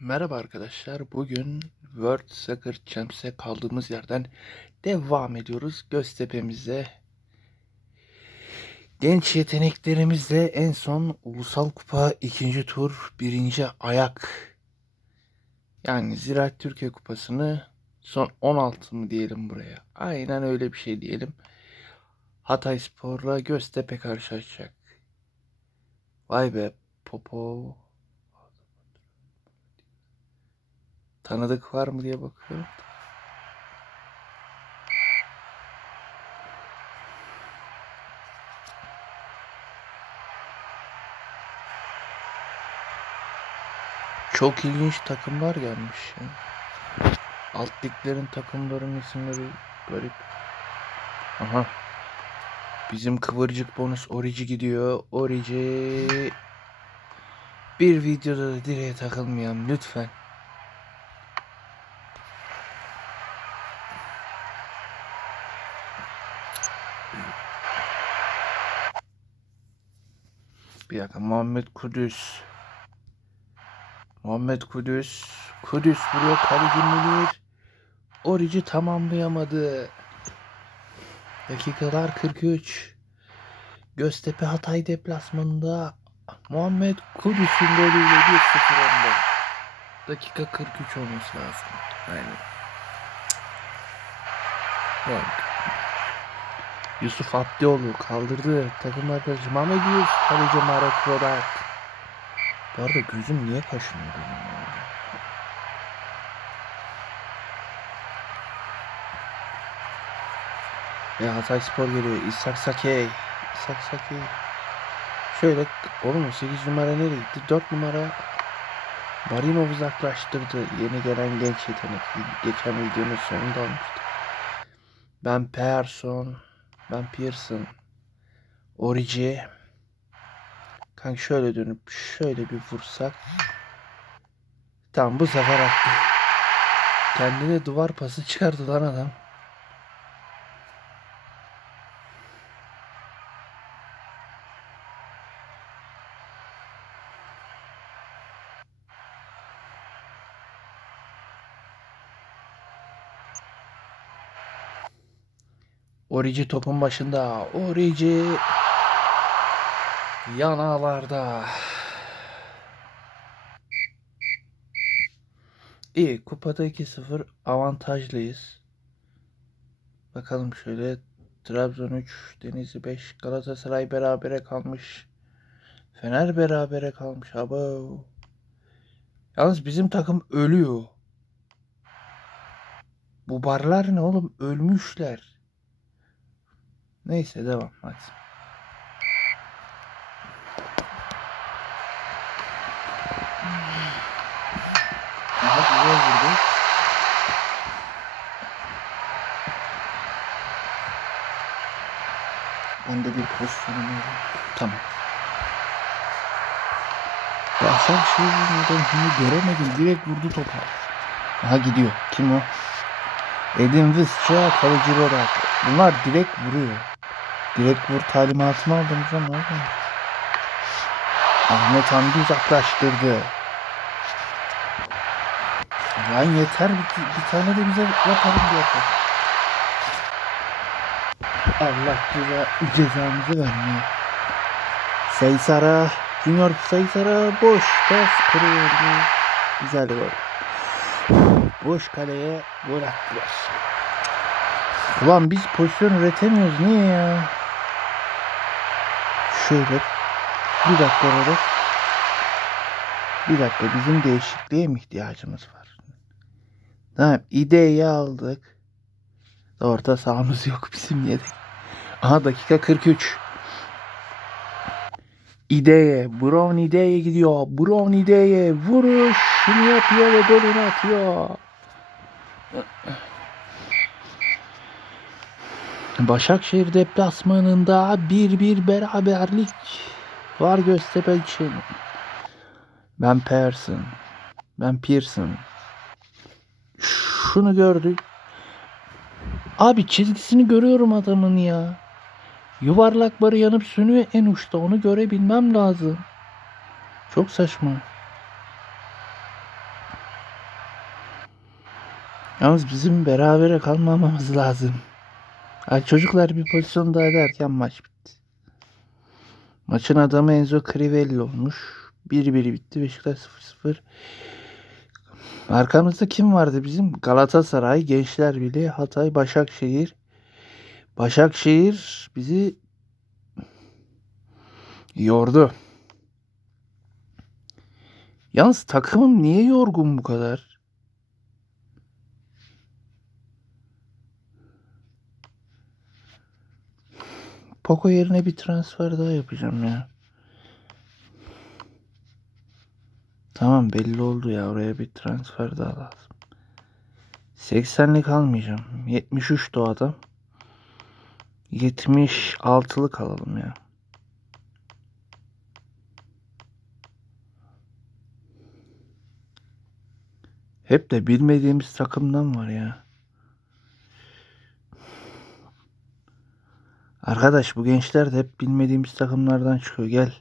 Merhaba arkadaşlar. Bugün World Soccer Champs'e kaldığımız yerden devam ediyoruz. Göztepe'mize genç yeteneklerimizle en son Ulusal Kupa ikinci tur birinci ayak yani Ziraat Türkiye Kupası'nı son 16 mı diyelim buraya. Aynen öyle bir şey diyelim. Hatay Spor'la Göztepe karşılaşacak. Vay be Popo Tanıdık var mı diye bakıyorum. Çok ilginç takımlar gelmiş ya. Alt liglerin takımların isimleri garip. Aha. Bizim kıvırcık bonus Orici gidiyor. Orici bir videoda da direğe takılmayalım lütfen. Bir dakika Muhammed Kudüs. Muhammed Kudüs. Kudüs vuruyor kaleci Münir. Orici tamamlayamadı. Dakikalar 43. Göztepe Hatay deplasmanında Muhammed Kudüs'ün golüyle 1-0 önde. Dakika 43 olması lazım. Aynen. Bak. Yusuf Abdioğlu kaldırdı. Takım arkadaşı Mehmet Yusuf. Kaleci Marek Rodak. Bu arada gözüm niye kaşınıyor benim ya? Ve Hatay Spor geliyor. İshak Sakey. İshak Sakey. Şöyle oğlum 8 numara nereye gitti? 4 numara Barinov uzaklaştırdı. Yeni gelen genç yetenek. Geçen videonun sonunda almıştı. Ben Persson. Ben Pearson. Orici. Kanka şöyle dönüp şöyle bir vursak. Tamam bu sefer attı. Kendine duvar pası çıkardı lan adam. Orici topun başında. Orici yanalarda. İyi kupada 2-0 avantajlıyız. Bakalım şöyle Trabzon 3, Denizli 5, Galatasaray berabere kalmış. Fener berabere kalmış. Abo. Yalnız bizim takım ölüyor. Bu barlar ne oğlum? Ölmüşler. Neyse devam hadi. Aha güzel vurdu. Ben de bir pozisyonum. Tamam. Başakşehir'den şimdi göremedim. Direkt vurdu topa. Aha gidiyor. Kim o? Edin Visca, kaleci Rodak. Bunlar direkt vuruyor. Direkt vur talimatını aldınız ama? Ahmet Hamdi uzaklaştırdı. Lan yeter bir, bir tane de bize yapalım diye. Allah ceza, cezamızı vermiyor. Seysara, Junior Seysara boş pas kırıyordu. Güzel gol. Boş kaleye gol attılar. Ulan biz pozisyon üretemiyoruz. Niye ya? Şöyle. Bir dakika orada. Bir dakika bizim değişikliğe mi ihtiyacımız var? Tamam. ideyi aldık. Orta sahamız yok bizim yedek. Aha dakika 43. İdeye. Brown İdeye gidiyor. Brown İdeye. Vuruş. Şunu yapıyor ve golünü atıyor. Başakşehir deplasmanında 1-1 beraberlik var Göztepe için. Ben Pearson. Ben Pearson. Şunu gördük. Abi çizgisini görüyorum adamın ya. Yuvarlak barı yanıp sönüyor en uçta. Onu görebilmem lazım. Çok saçma. Yalnız bizim berabere kalmamamız lazım. Ay çocuklar bir pozisyon daha derken maç bitti. Maçın adamı Enzo Crivelli olmuş. 1-1 bitti. Beşiktaş 0-0. Arkamızda kim vardı bizim? Galatasaray, Gençler Birliği, Hatay, Başakşehir. Başakşehir bizi yordu. Yalnız takımım niye yorgun bu kadar? Poco yerine bir transfer daha yapacağım ya. Tamam belli oldu ya oraya bir transfer daha lazım. 80'lik almayacağım. 73 o adam. 76'lık alalım ya. Hep de bilmediğimiz takımdan var ya. Arkadaş bu gençler de hep bilmediğimiz takımlardan çıkıyor. Gel.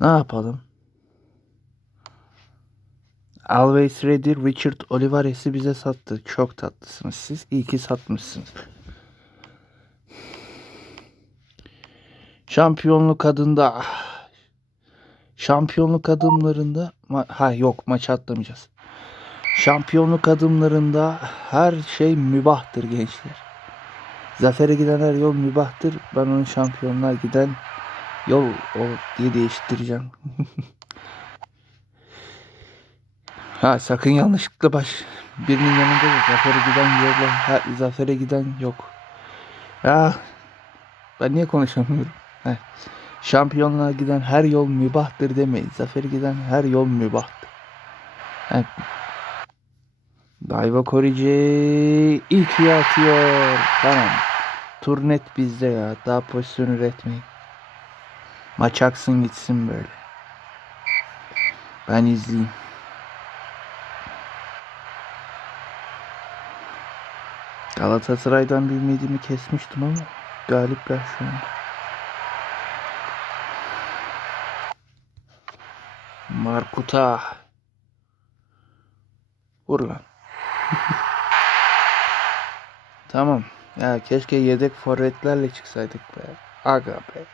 Ne yapalım? Always Ready Richard Olivares'i bize sattı. Çok tatlısınız siz. İyi ki satmışsınız. Şampiyonluk adında Şampiyonluk adımlarında ma- ha yok maçı atlamayacağız. Şampiyonluk adımlarında her şey mübahtır gençler. Zafere giden her yol mübahtır. Ben onun şampiyonluğa giden yol o diye değiştireceğim. ha sakın yanlışlıkla baş birinin yanında da zafere giden yolla ha, zafere giden yok. Ya ben niye konuşamıyorum? Heh. Şampiyonluğa giden her yol mübahtır demeyin. Zafere giden her yol mübahtır. Heh. Dayva Korici ilk iyi atıyor. Tamam. Turnet bizde ya. Daha pozisyon üretmeyin. Maç aksın gitsin böyle. Ben izleyeyim. Galatasaray'dan bir ümidimi kesmiştim ama galipler şu an. Markuta. Vur lan. Tamam. Ya keşke yedek forvetlerle çıksaydık be. Aga be.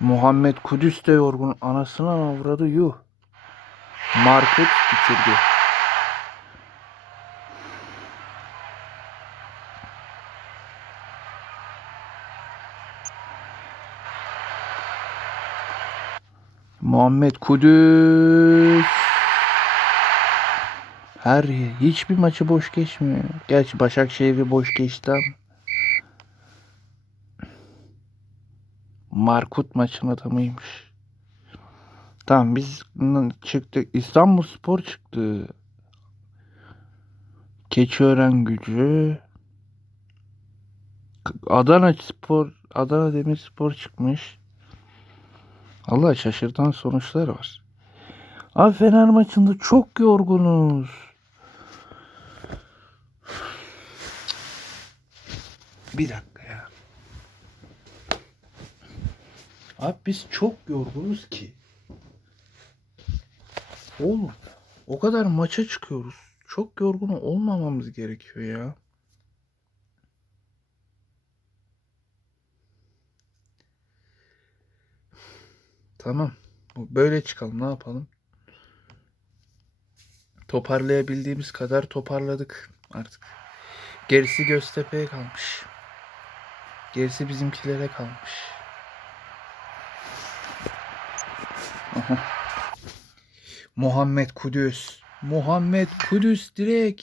Muhammed Kudüs de yorgun. Anasına avradı yuh. Markut bitirdi. Muhammed Kudüs. Her hiçbir maçı boş geçmiyor. Gerçi Başakşehir'i boş geçti ama. Markut maçın adamıymış. Tamam biz çıktık. İstanbul Spor çıktı. Keçiören gücü. Adana Spor, Adana Demirspor çıkmış. Allah şaşırtan sonuçlar var. Abi Fener maçında çok yorgunuz. Bir dakika ya. Abi biz çok yorgunuz ki. Oğlum o kadar maça çıkıyoruz. Çok yorgun olmamamız gerekiyor ya. Tamam. Böyle çıkalım. Ne yapalım? Toparlayabildiğimiz kadar toparladık artık. Gerisi Göztepe'ye kalmış. Gerisi bizimkilere kalmış. Muhammed Kudüs. Muhammed Kudüs direkt.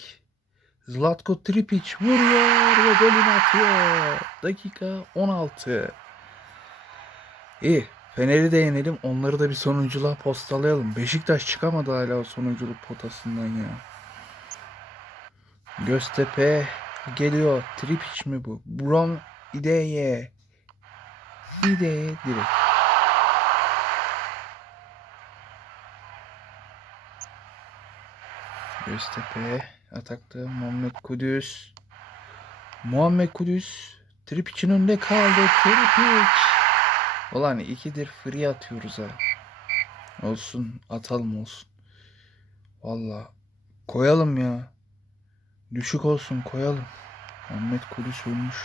Zlatko Tripic vuruyor ve golünü atıyor. Dakika 16. İyi. Fener'i de yenelim. Onları da bir sonunculuğa postalayalım. Beşiktaş çıkamadı hala o sonunculuk potasından ya. Göztepe geliyor. Tripic mi bu? Brom İdeye. İdeye direkt. Göztepe atakta Muhammed Kudüs. Muhammed Kudüs Tripic'in önünde kaldı. Tripic. Ulan ikidir free atıyoruz ha. Olsun atalım olsun. Valla koyalım ya. Düşük olsun koyalım. Ahmet Kudüs ölmüş.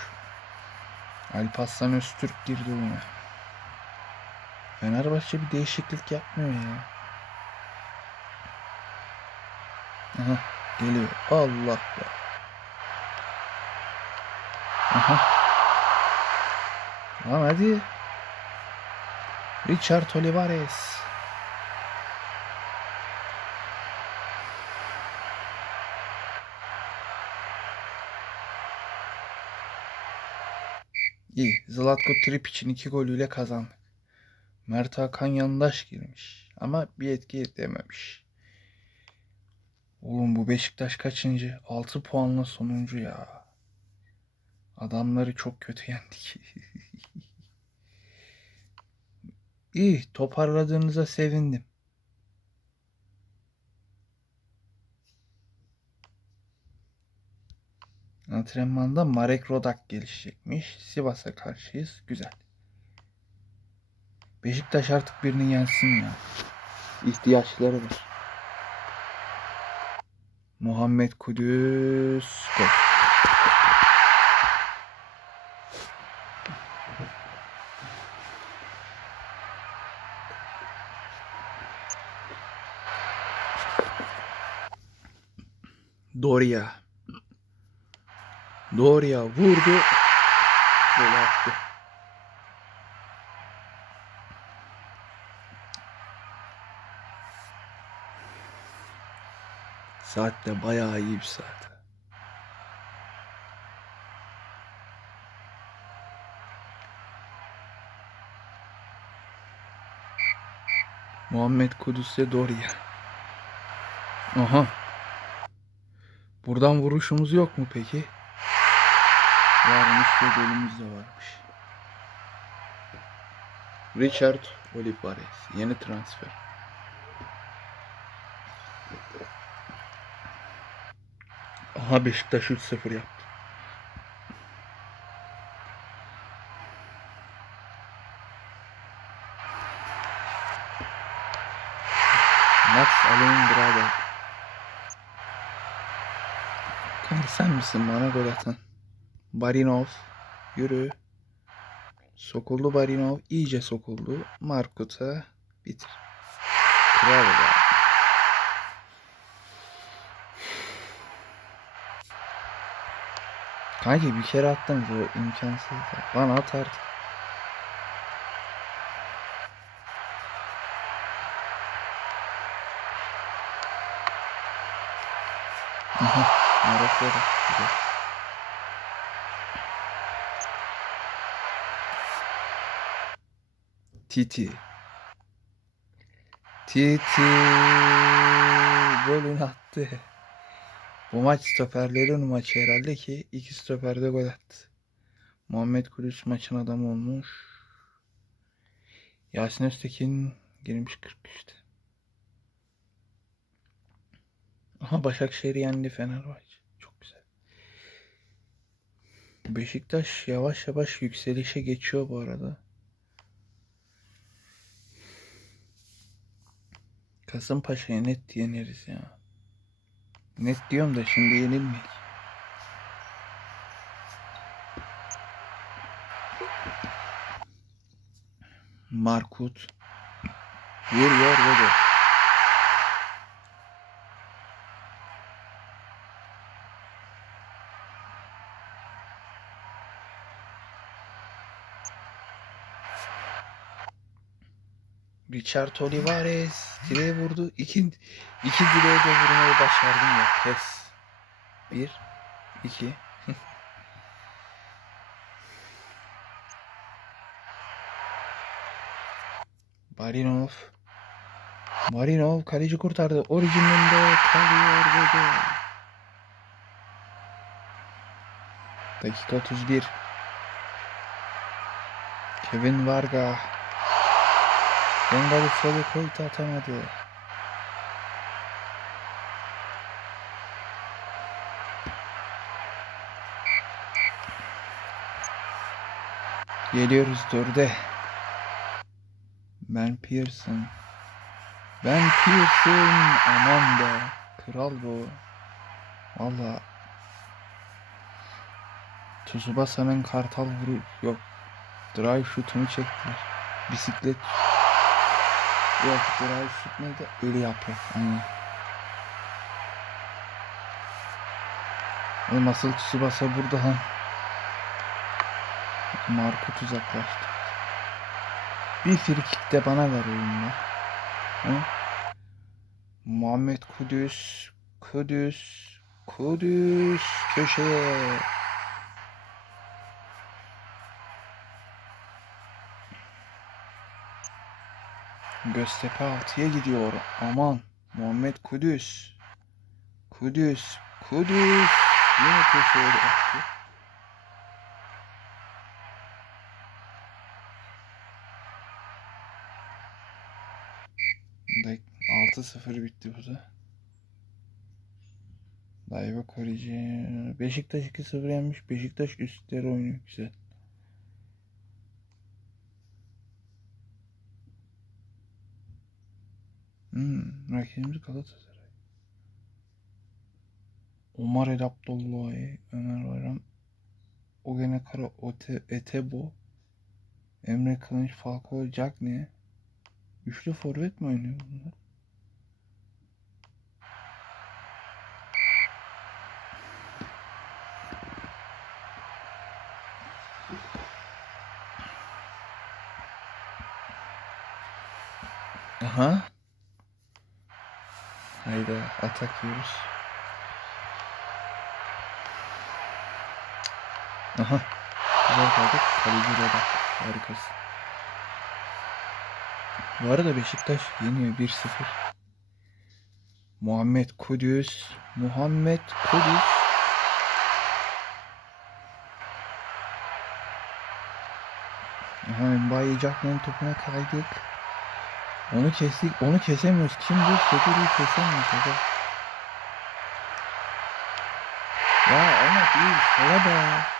Alparslan Öztürk girdi oyuna. Fenerbahçe bir değişiklik yapmıyor ya. Aha geliyor. Allah be. Aha. Lan hadi. Richard Olivares. İyi. Zlatko Tripic'in iki golüyle kazandık. Mert Hakan yandaş girmiş. Ama bir etki edememiş. Oğlum bu Beşiktaş kaçıncı? 6 puanla sonuncu ya. Adamları çok kötü yendik. İyi toparladığınıza sevindim. Antrenmanda Marek Rodak gelişecekmiş. Sivas'a karşıyız. Güzel. Beşiktaş artık birini yensin ya. İhtiyaçları var. Muhammed Kudüs gol. Doria. Doria vurdu. Gol attı. Saat de bayağı iyi bir saat. Muhammed Kudüs'e Doria. Aha. Buradan vuruşumuz yok mu peki? Varmış ve golümüz de varmış. Richard Olivares. Yeni transfer. Aha Beşiktaş 3-0 yaptı. Misin bana gol atan? Barinov. Yürü. Sokuldu Barinov. iyice sokuldu. Markut'a bitir. Bravo be. Kanki bir kere attım bu imkansız. ya. Bana at artık. Aha. Merakları. Güzel. Titi. Titi golünü attı. Bu maç stoperlerin maçı herhalde ki iki stoper de gol attı. Muhammed Kudüs maçın adamı olmuş. Yasin Öztekin girmiş 43'te. Aha Başakşehir yendi Fenerbahçe. Beşiktaş yavaş yavaş yükselişe geçiyor bu arada. Kasımpaşa'yı net yeneriz ya. Net diyorum da şimdi yenilmeyiz. Markut vuruyor ve gol. Richard Olivares direğe vurdu. İki, iki direğe de vurmayı başardım ya. Pes. Bir, iki. Barinov. Barinov kaleci kurtardı. Orijininde kalıyor ve gol. Dakika 31. Kevin Varga. Bengali Freddy Koyta atamadı. Geliyoruz dörde. Ben Pearson. Ben Pearson aman be. Kral bu. Valla. Tsubasa'nın kartal vuru yok. Drive şutunu çektiler. Bisiklet. Yok drive şut neydi? Ölü yaprak. Aynen. O nasıl Tsubasa burada lan? Markut uzaklaştı. Bir frikik de bana ver oyunda. Hı? Muhammed Kudüs, Kudüs, Kudüs köşeye. Göztepe 6'ya gidiyor. Aman. Muhammed Kudüs. Kudüs. Kudüs. Yine köşeye bıraktı. Dak- 6-0 bitti bu da. Dayva koruyucu. Beşiktaş 2-0 yenmiş. Beşiktaş üstleri oynuyor güzel. Hmm, rakibimiz Galatasaray. Omar El Abdullahi, Ömer Bayram, Ogene Kara, Ote, Etebo, Emre Kılınç, Falcao, Cagney. Üçlü forvet mi oynuyor bunlar? Aha. Hayda atak yiyoruz. Aha. Güzel kaldık. Kaleci bak. Harikasın. Bu arada Beşiktaş yeniyor 1-0. Muhammed Kudüs. Muhammed Kudüs. Aha Mbaye Jackman'ın topuna kaydık. Onu kestik. Onu kesemiyoruz. Kim bu? Fegüli'yi kesemiyoruz. Aga. Ya ama değil. Sola be.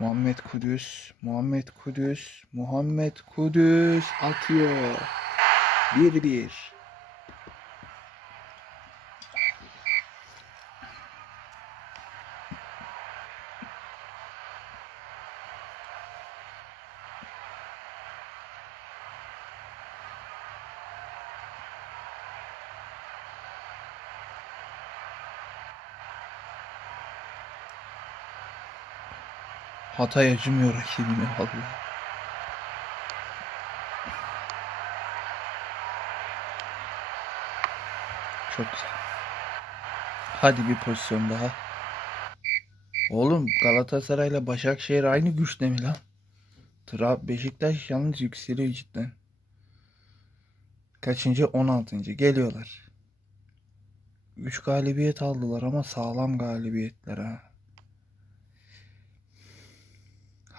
Muhammed Kudüs, Muhammed Kudüs, Muhammed Kudüs atıyor. 1-1. Hatay acımıyor rakibine vallahi. Çok güzel. Hadi bir pozisyon daha. Oğlum Galatasaray'la Başakşehir aynı güçte mi lan? Trab Beşiktaş yalnız yükseliyor cidden. Kaçıncı? 16. Geliyorlar. 3 galibiyet aldılar ama sağlam galibiyetler ha.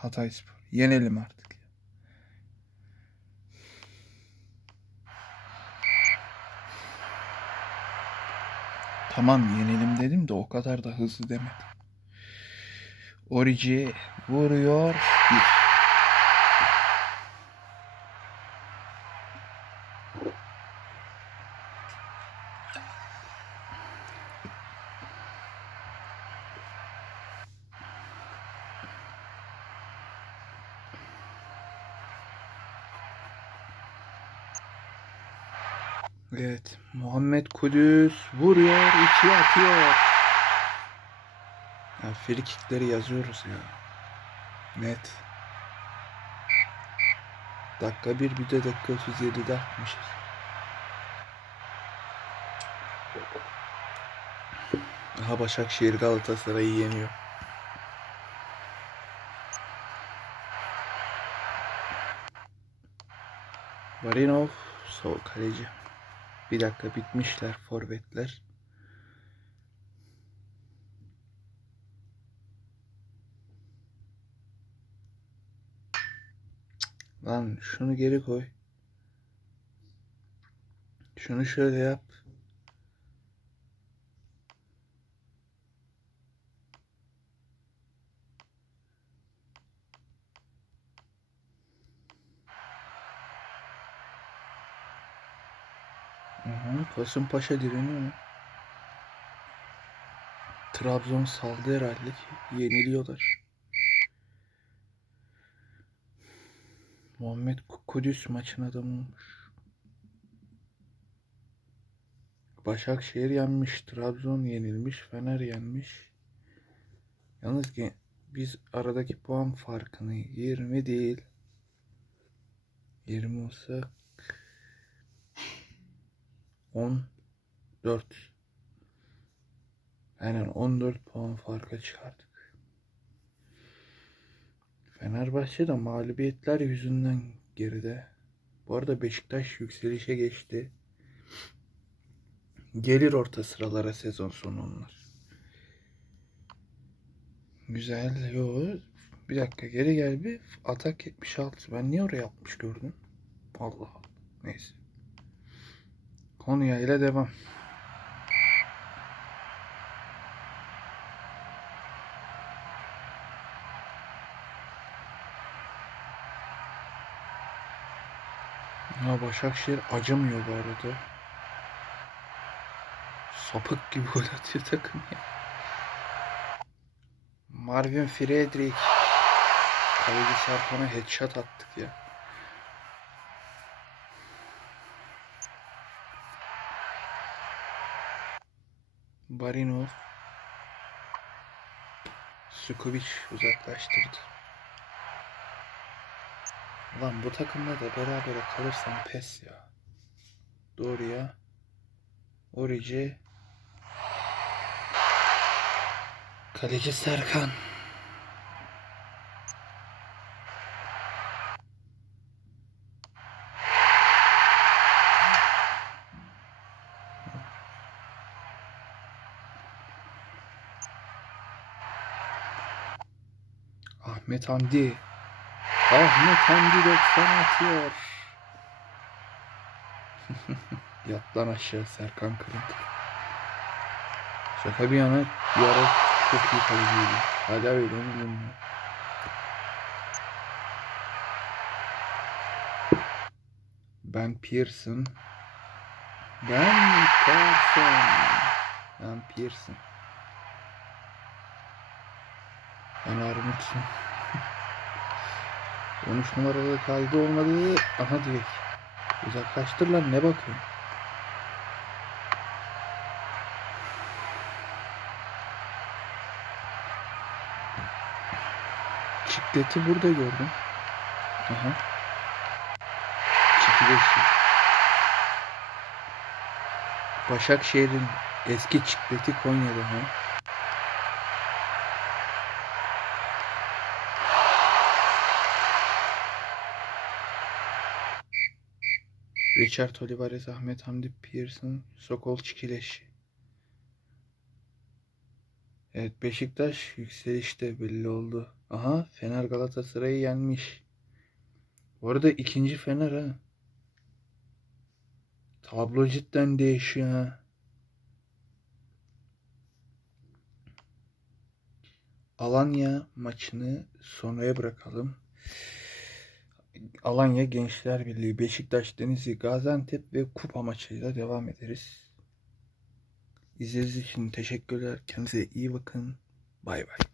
Hatayspor. Yenelim artık. Tamam yenelim dedim de o kadar da hızlı demedim. Orici vuruyor. Bir. Evet. Muhammed Kudüs vuruyor. iki atıyor. Ya frikikleri yazıyoruz ya. Net. Dakika bir bir de dakika 37'de atmışız. Aha Başakşehir Galatasaray'ı yeniyor. Marinov sol kaleci. Bir dakika bitmişler forvetler. Lan şunu geri koy. Şunu şöyle yap. Kasımpaşa direniyor mu? Trabzon saldı herhalde ki yeniliyorlar. Muhammed Ku- Kudüs maçın adamı olmuş. Başakşehir yenmiş, Trabzon yenilmiş, Fener yenmiş. Yalnız ki biz aradaki puan farkını 20 değil 20 olsa 14 Aynen 14 puan farka çıkardık. Fenerbahçe de mağlubiyetler yüzünden geride. Bu arada Beşiktaş yükselişe geçti. Gelir orta sıralara sezon sonu onlar. Güzel. Yo. Bir dakika geri gel bir. Atak 76. Ben niye oraya atmış gördüm? Allah Allah. Neyse. Konya ile devam. Ya Başakşehir acımıyor bu arada. Sapık gibi gol atıyor takım ya. Marvin Friedrich. Kaleci Serkan'a headshot attık ya. Barinov. Sukovic uzaklaştırdı. Lan bu takımla da beraber kalırsam pes ya. Doğruya. Orici. Kaleci Serkan. Ahmet Hamdi. Ahmet Hamdi 90 atıyor. Yat lan aşağı Serkan Kırıntı. Şaka bir yana bir ara çok iyi kaleciydi. Hala öyle mi bilmiyorum. Ben Pearson. Ben Pearson. Ben Pearson. Ben Armut'sun. 13 numaralı kaydı olmadı. Aha direkt. Uzaklaştır lan ne bakıyorsun? Çikleti burada gördüm. Aha. Çikileşi. Başakşehir'in eski çikleti Konya'da ha. Richard Olivares, Ahmet Hamdi Pearson, Sokol Çikileşi. Evet Beşiktaş yükselişte belli oldu. Aha Fener Galatasaray'ı yenmiş. Bu arada ikinci Fener ha. Tablo cidden değişiyor ha. Alanya maçını sonraya bırakalım. Alanya Gençler Birliği, Beşiktaş, Denizli, Gaziantep ve kupa maçıyla devam ederiz. İzlediğiniz için teşekkürler. Kendinize iyi bakın. Bay bay.